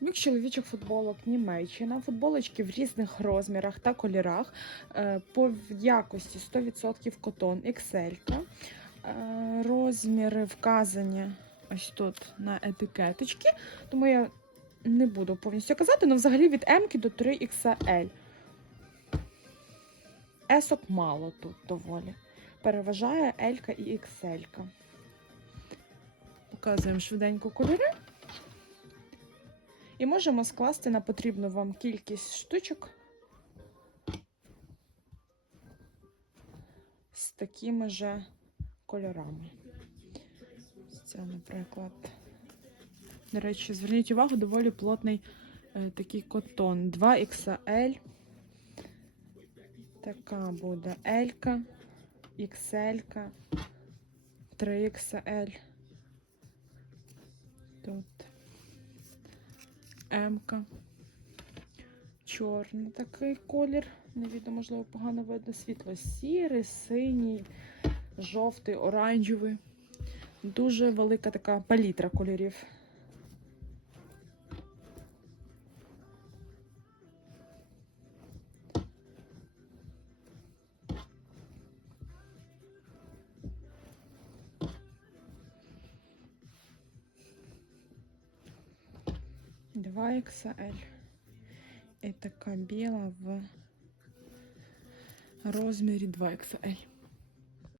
Мік чоловічих футболок Німеччина. Футболочки в різних розмірах та кольорах. Е, По якості 100% котон XL. Е, Розміри вказані ось тут на етикеточці. Тому я не буду повністю казати, але взагалі від М до 3XL. Есок мало тут доволі. Переважає L і XL. Показуємо швиденько кольори. І можемо скласти на потрібну вам кількість штучок з такими же кольорами. Це, наприклад, до речі, зверніть увагу, доволі плотний е, такий котон. 2XL. Така буде L, XL, 3XL. Тут М-ка. Чорний такий колір. Невідомо, можливо, погано видно. Світло сірий, синій, жовтий, оранжевий. Дуже велика така палітра кольорів. Два XL. Это така біла в размере 2XL.